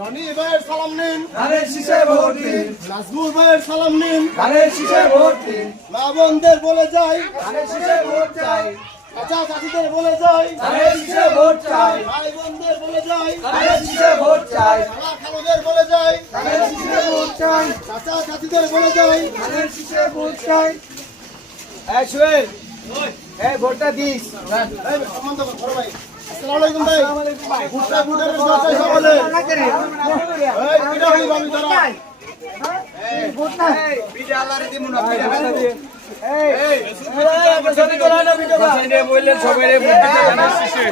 রনি ভাইয়ের সালাম নিন, ধানের শীষে ভোট দিন, নাজমুল ভাইয়ের সালাম নিন, ধানের শীষে ভোট দিন, মা বোনদের বলে যাই, ধানের শীষে ভোট চাই, চাচা চাচিদের বলে যাই, ধানের শীষে ভোট চাই, ভাই বোনদের বলে যাই, ধানের শীষে ভোট চাই, খালা খালুদের বলে যাই, ধানের শীষে ভোট চাই, চাচা চাচিদের বলে যাই। ধানের শীষে ভোট চাই। এই সোহেল, এই ভোটটা দিস। এই সম্মান দেবো, বড় ভাই। আসসালামু আলাইকুম ভাই। ভুট্টা ভুটারের দরকার সকলে। এই পিঠা ভাই বাবু দাঁড়া। পিঠা আল্লাহরে দিমু না, পিঠা ফেলা দিয়ে। এই ছবি তোলা না ভিডিও করা। সাইডে বললেন সবাই রে ভোট দিতে ধানের শীষে।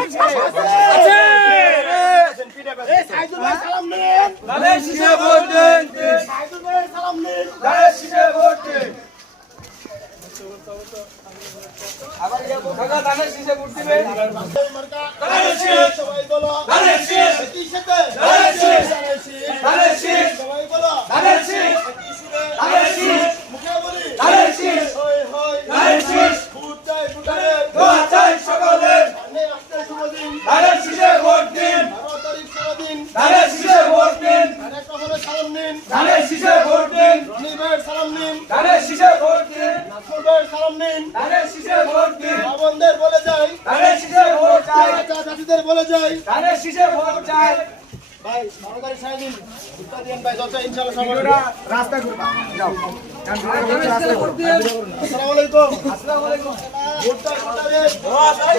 এই সাইদুল ভাই সালাম নিন, ধানের শীষে ভোট দিন, সাইদুল ভাই সালাম নিন। ধানের শীষে ভোট দিন। আবার কাকা ধানের শীষে ভোট দিবে। এই মার্কা ধানের শীষ, সবাই বলো ধানের শীষ, একই সাথে ধানের শীষ, ধানের শীষ, ধানের শীষ, সবাই বলো ধানের শীষ, একই সুরে ধানের শীষ, মুখে বলি ধানের শীষ, হই হই ধানের শীষ, ভোট চাই ভোটারের দোয়া চাই সকলের, ধানের আসতে শুভ দিন, ধানের শীষে ভোট দিন, 12 তারিখ সারাদিন ধানের শীষে ভোট দিন, ধানের কবরে সালাম নিন, ধানের শীষে ভোট দিন, রনি ভাইয়ের সালাম নিন, ধানের শীষে ভোট দিন, নাসুর ভাইয়ের সালাম নিন, ধানের শীষে ভোট দিন, বাবনদের বলে যাই, ধানের শীষে ভোট চাই, চাচা চাচিদের বলে যাই। ধানের শীষে ভোট চাই। ভাই 12 তারিখ সারাদিন ভোটটা দিন ভাই, যত ইনশাআল্লাহ সবার রাস্তা করবা যাও। আসসালামু আলাইকুম। আসসালামু আলাইকুম। ভোটটা ভোটারের দোয়া চাই।